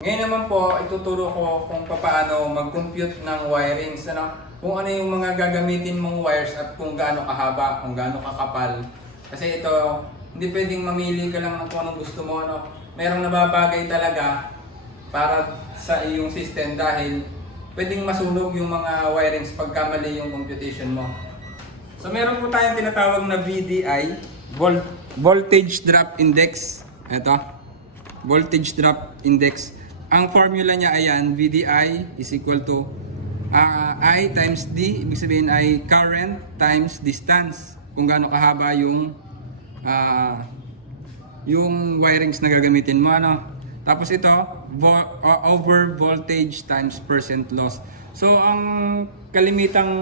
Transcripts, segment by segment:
Ngayon naman po, ituturo ko kung paano mag-compute ng wirings, kung ano yung mga gagamitin mong wires at kung gaano kahaba, kung gaano kakapal. Kasi ito, hindi pwedeng mamili ka lang ng kung anong gusto mo, Merong nababagay talaga para sa iyong system dahil pwedeng masunog yung mga wirings pagka mali yung computation mo. So meron po tayong tinatawag na VDI, Voltage Drop Index. Ito, Voltage Drop Index. Ang formula niya ayan, VDI is equal to I times D, ibig sabihin ay current times distance. Kung gaano kahaba yung wirings na gagamitin mo, Tapos ito, over voltage times percent loss. So ang kalimitang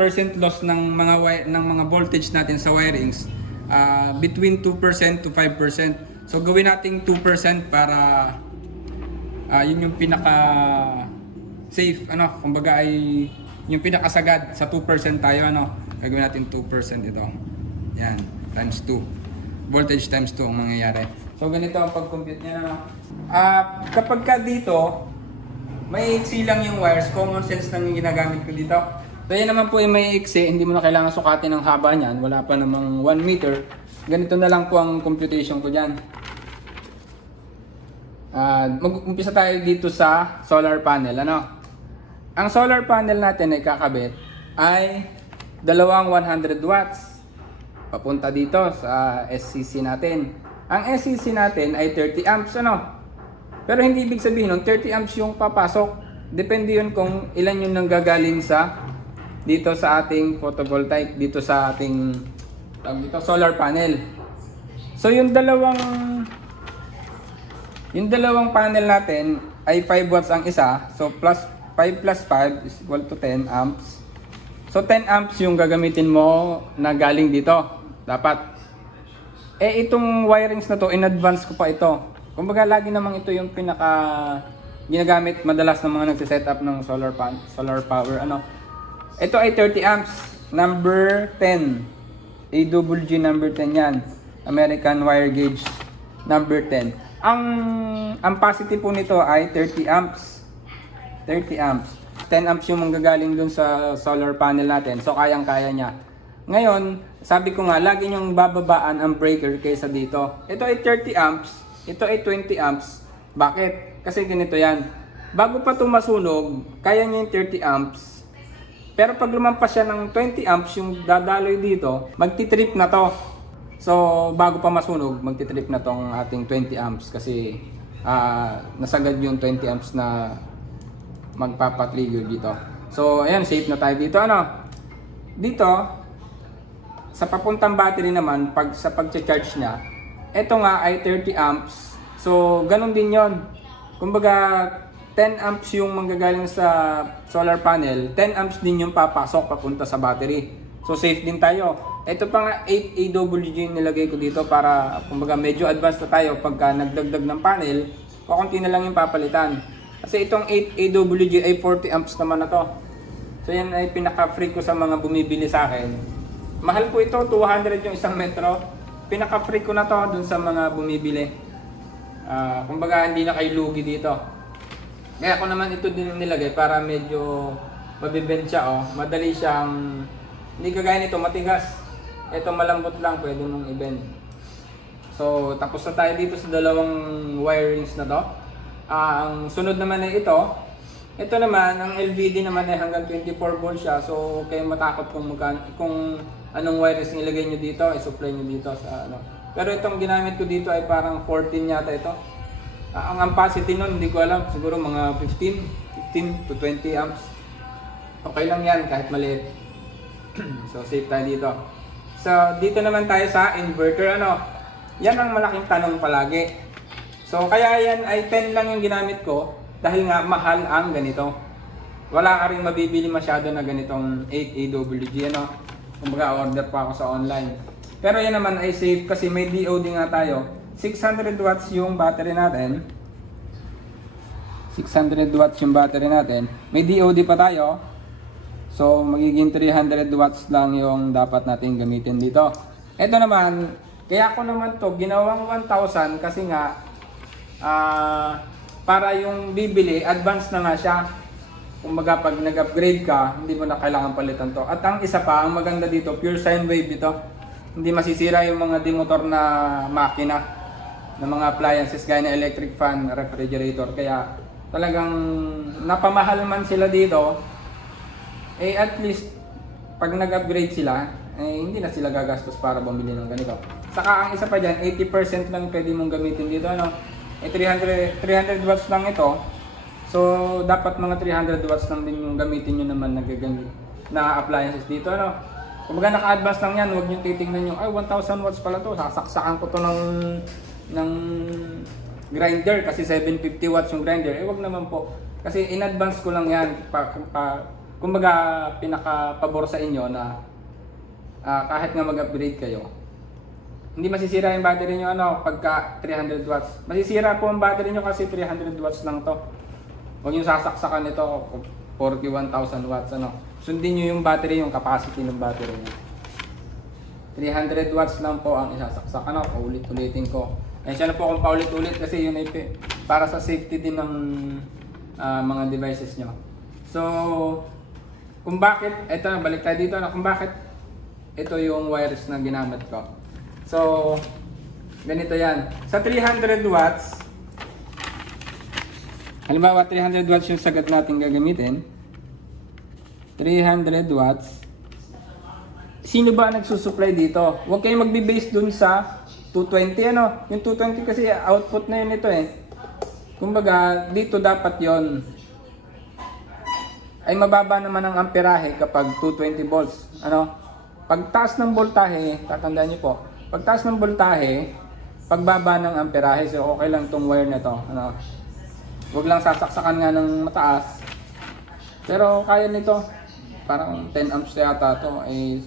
percent loss ng mga voltage natin sa wirings between 2% to 5%. So gawin nating 2% para yun yung pinaka safe, kumbaga ay yung pinakasagad sa 2% tayo, gagawin natin 2% ito. Yan, times 2. Voltage times 2 ang mangyayari. So ganito ang pag-compute niya, kapag ka dito may iksi lang yung wires, common sense lang yung ginagamit ko dito. So yan naman po ay may iksi, hindi mo na kailangan sukatin ang haba niyan, wala pa namang 1 meter. Ganito na lang po ang computation ko diyan. Mag-umpisa tayo dito sa solar panel, Ang solar panel natin ay kakabit ay dalawang 100 watts papunta dito sa SCC natin. Ang SCC natin ay 30 amps, Pero hindi ibig sabihin nun 30 amps yung papasok. Depende yun kung ilan yung nanggagaling dito sa ating photovoltaic, dito sa ating solar panel. So yung dalawang panel natin ay 5 watts ang isa. So 5 plus 5 is equal to 10 amps. So 10 amps yung gagamitin mo na galing dito. Dapat. Itong wirings na to, in advance ko pa ito. Kumbaga lagi namang ito yung pinaka ginagamit madalas ng mga nagsiset up ng solar power, Ito ay 30 amps, number 10. AWG number 10 yan. American wire gauge number 10. Ang positive po nito ay 30 amps. 30 amps. 10 amps yung manggagaling dun sa solar panel natin. So kayang-kaya niya. Ngayon, sabi ko nga, lagi niyong bababaan ang breaker kaysa dito. Ito ay 30 amps. Ito ay 20 amps. Bakit? Kasi ganito yan. Bago pa ito masunog, kaya niya yung 30 amps. Pero pag lumampas siya ng 20 amps, yung dadaloy dito, magti-trip na to. So, bago pa masunog, magti-trip na tong ating 20 amps kasi nasagad yung 20 amps na magpapatrigger dito. So, ayan, safe na tayo dito. Dito, sa papuntang battery naman, sa pag-charge niya, ito nga ay 30 amps. So, ganun din yon. Kumbaga, 10 amps yung manggagaling sa solar panel, 10 amps din yung papasok papunta sa battery. So, safe din tayo. Ito pa nga 8 AWG yung nilagay ko dito para kumbaga medyo advanced na tayo pagka nagdagdag ng panel, kukunti na lang yung papalitan. Kasi itong 8 AWG ay 40 amps naman na to. So yan ay pinaka-free ko sa mga bumibili sa akin. Mahal po ito, 200 yung 1 metro. Pinaka-free ko na to dun sa mga bumibili. Kumbaga hindi na kayo lugi dito. Kaya ako naman ito din nilagay para medyo mabibend siya. Madali siyang, hindi kagaya nito matigas. Ito malambot lang, pwede mong i-bend. So, tapos na tayo dito sa dalawang wirings na to. Ang sunod naman ay ito. Ito naman, ang LVD naman ay hanggang 24 volts siya. So, kayo matakot kung anong wirings nilagay nyo dito, i-supply nyo dito sa Pero itong ginamit ko dito ay parang 14 yata ito. Ang ampacity nun, hindi ko alam. Siguro mga 15 to 20 amps. Okay lang yan, kahit maliit. So, safe tayo dito. So, dito naman tayo sa inverter, Yan ang malaking tanong palagi. So, kaya yan ay 10 lang yung ginamit ko dahil nga mahal ang ganito. Wala ka rin mabibili masyado na ganitong 8 AWG, Kumbaga, order pa ako sa online. Pero yan naman ay safe kasi may DOD nga tayo. 600 watts yung battery natin. 600 watts yung battery natin. May DOD pa tayo. So, magiging 300 watts lang yung dapat natin gamitin dito. Ito naman, kaya ako naman to ginawang 1,000 kasi nga para yung bibili, advance na nga siya. Kumbaga pag nag-upgrade ka, hindi mo na kailangan palitan to. At ang isa pa, ang maganda dito, pure sine wave ito. Hindi masisira yung mga demotor na makina, ng mga appliances gaya ng electric fan, refrigerator. Kaya talagang napamahal man sila dito, eh at least pag nag-upgrade sila, eh hindi na sila gagastos para bumili ng ganito. Saka ang isa pa dyan, 80% lang pwede mong gamitin dito, ano? Eh 300 watts lang ito. So dapat mga 300 watts lang din yung gamitin nyo naman na appliances dito, ano? Kumbaga naka-advance lang yan, huwag nyo titignan yung, ay 1000 watts pala to, sasaksakan ko to ng grinder kasi 750 watts yung grinder. Eh wag naman po. Kasi in advance ko lang yan. Kumbaga pinaka-pabor sa inyo na kahit nga mag-upgrade kayo, hindi masisira yung battery nyo pagka 300 watts. Masisira po ang battery nyo kasi 300 watts lang to. Huwag nyo sasaksakan ito 41,000 watts. Sundin nyo yung battery, yung capacity ng battery nyo. 300 watts lang po ang isasaksak. Ulit-ulitin ko. Siya na po kung paulit-ulit kasi yun ay para sa safety din ng mga devices nyo. So, kung bakit, balik tayo dito, kung bakit ito yung wires na ginamit ko. So, ganito yan. Sa 300 watts, halimbawa 300 watts yung sagat natin gagamitin. 300 watts. Sino ba nagsusupply dito? Huwag kayong magbe-base dun sa 220 Yung 220 kasi output na yun ito eh. Kumbaga, dito dapat yon ay mababa naman ang amperahe kapag 220 volts. Pagtaas ng voltahe, tatandaan niyo po, pagtaas ng voltahe, pagbaba ng amperahe, so okay lang tong wire na to. Huwag lang sasaksakan nga ng mataas. Pero kaya nito, parang 10 amps yata to, eh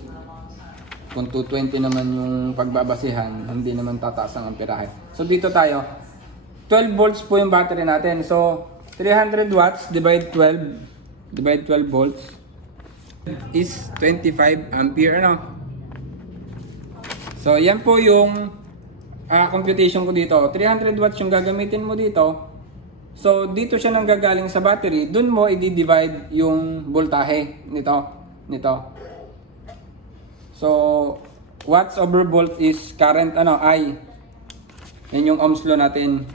kung 220 naman yung pagbabasihan, hindi naman tataas ang amperahe. So dito tayo, 12 volts po yung battery natin. So 300 watts divide 12 volts is 25 ampere. So yan po yung computation ko dito. 300 watts yung gagamitin mo dito. So dito siya nang gagaling sa battery, dun mo i-divide yung voltahe nito. So watts over volt is current I. Yan yung ohms law natin.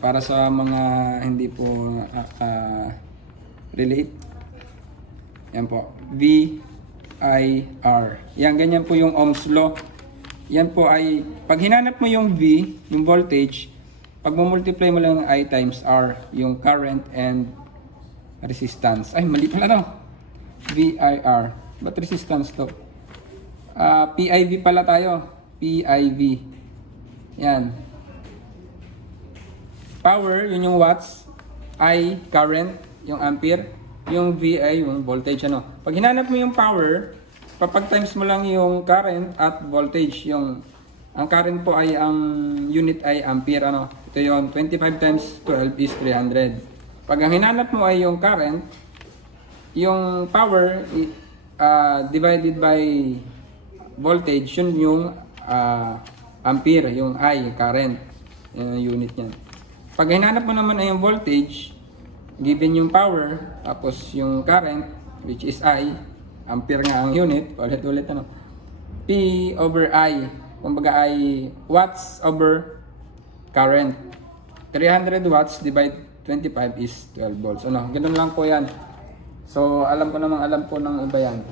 Para sa mga hindi po relate. Yan po. VIR. Yan, ganyan po yung ohms law. Yan po ay, pag hinanap mo yung V, yung voltage, pag mo-multiply mo lang I times R, yung current and resistance. Ay, mali pala VIR. Ba't resistance to? PIV pala tayo. PIV. Yan. Power, yun yung watts. I, current, yung ampere. Yung VI, yung voltage. Pag hinanap mo yung power, pag times mo lang yung current at voltage. Ang current po ay ang unit ay ampere. Ito yung 25 times 12 is 300. Pag ang hinanap mo ay yung current, yung power divided by voltage, yun yung ampere, yung I, current. Yung unit yan. Pag hinanap mo naman ay yung voltage, given yung power, tapos yung current, which is I, ampere nga ang unit, ulit-ulit P over I, kumbaga ay watts over current. 300 watts divide 25 is 12 volts. Ganun lang po yan. So, alam po ng iba yan.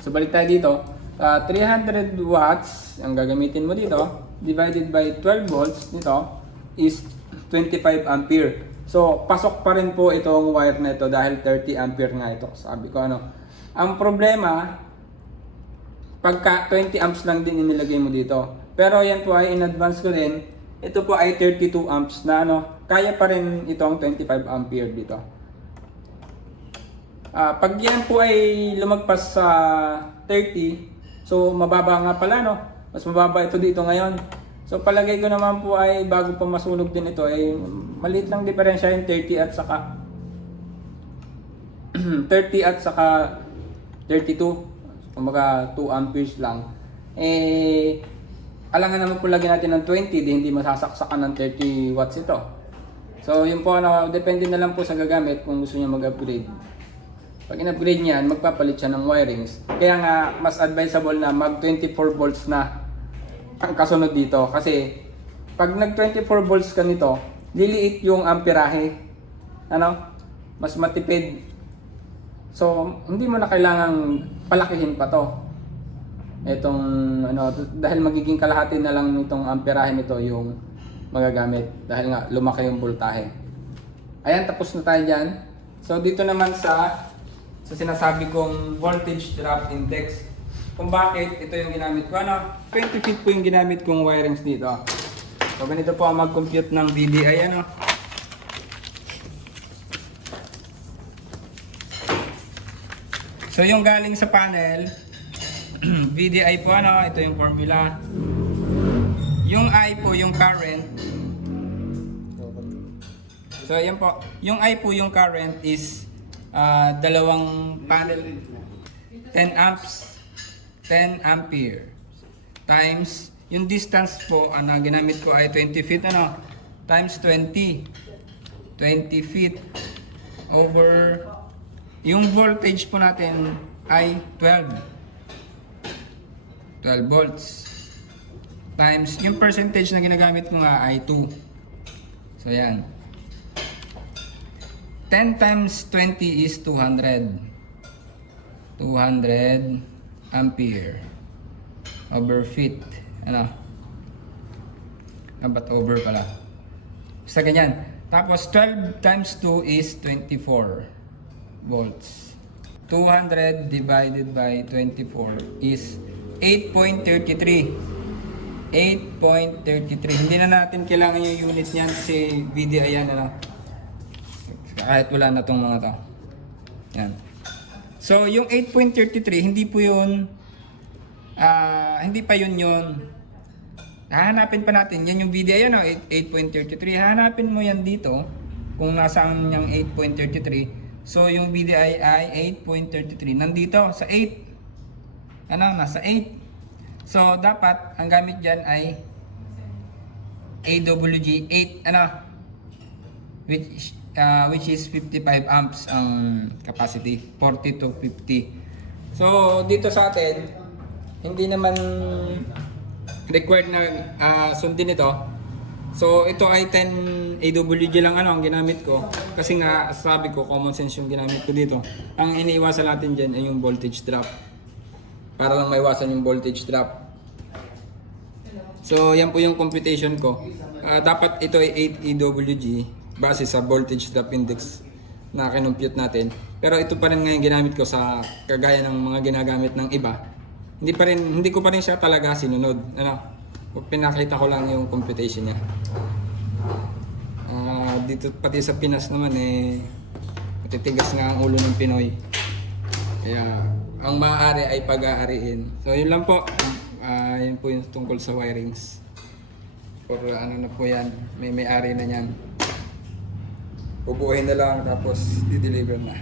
So, balik tayo dito. 300 watts, ang gagamitin mo dito, divided by 12 volts nito, is 25 ampere. So, pasok pa rin po itong wire na ito dahil 30 ampere nga ito. Sabi ko Ang problema, pagka 20 amps lang din inilagay mo dito. Pero yan po ay in advance ko din. Ito po ay 32 amps na kaya pa rin itong 25 ampere dito. Pag yan po ay lumagpas sa 30, so mababa nga pala Mas mababa ito dito ngayon. So palagay ko naman po ay bago pa masunog din ito ay maliit lang diferensya yung 30 at saka 30 at saka 32. Kumbaga 2 amperes lang. Alangan naman po lagyan natin ng 20, hindi masasaksakan ng 30 watts ito. So yun po, depende na lang po sa gagamit kung gusto niya mag-upgrade. Pag in-upgrade niyan, magpapalit siya ng wirings. Kaya nga, mas advisable na mag 24 volts na ang kasunod dito. Kasi pag nag 24 volts ka nito, liliit yung amperahe. Mas matipid. So, hindi mo na kailangang palakihin pa to. Itong, dahil magiging kalahati na lang nitong amperahe nito yung magagamit. Dahil nga, lumaki yung voltahe. Ayan, tapos na tayo dyan. So, dito naman sa sinasabi kong voltage drop index. Kung bakit ito yung ginamit ko. 20 feet po yung ginamit kong wirings dito. So, ganito po ang mag-compute ng VDI. So yung galing sa panel, VDI po ito yung formula. Yung I po yung current. So yan po, yung I po yung current is dalawang panel 10 amps, 10 ampere times yung distance po ginamit ko ay 20 feet times 20 feet over yung voltage po natin ay 12 volts times yung percentage na ginagamit mo nga ay 2. So yan. 10 times 20 is 200 ampere over feet. Ba't over pala? Basta ganyan. Tapos 12 times 2 is 24 volts. 200 divided by 24 is 8.33. 8.33. Hindi na natin kailangan yung unit niyan kasi VDI yan kahit wala na tong mga to. Yan. So yung 8.33 hindi po yun hindi pa yun. Hahanapin pa natin. Yan yung VDI 8.33. Hahanapin mo yan dito kung nasaan yung 8.33. So yung VDI ay 8.33. Nandito sa 8. Nasa 8. So dapat ang gamit diyan ay AWG 8 which is 55 amps ang capacity, 40 to 50. So dito sa atin hindi naman required na sundin ito. So ito ay 10 AWG lang ang ginamit ko kasi nga sabi ko common sense yung ginamit ko dito. Ang iniiwasan natin diyan ay yung voltage drop. Para lang maiwasan yung voltage drop. So yan po yung computation ko. Dapat ito ay 8 AWG base sa voltage drop index na kinumpute natin. Pero ito pa rin ngayon ginamit ko sa kagaya ng mga ginagamit ng iba. Hindi ko pa rin siya talaga sinunod. Pinakita ko lang yung computation niya. Dito pati sa Pinas naman matitigas nga ang ulo ng Pinoy. Kaya ang maaari ay pag-aariin. So yun lang po. Yan po yung tungkol sa wirings. For na po yan. May may-ari na yan. Bubuuhin na lang tapos di-deliver na.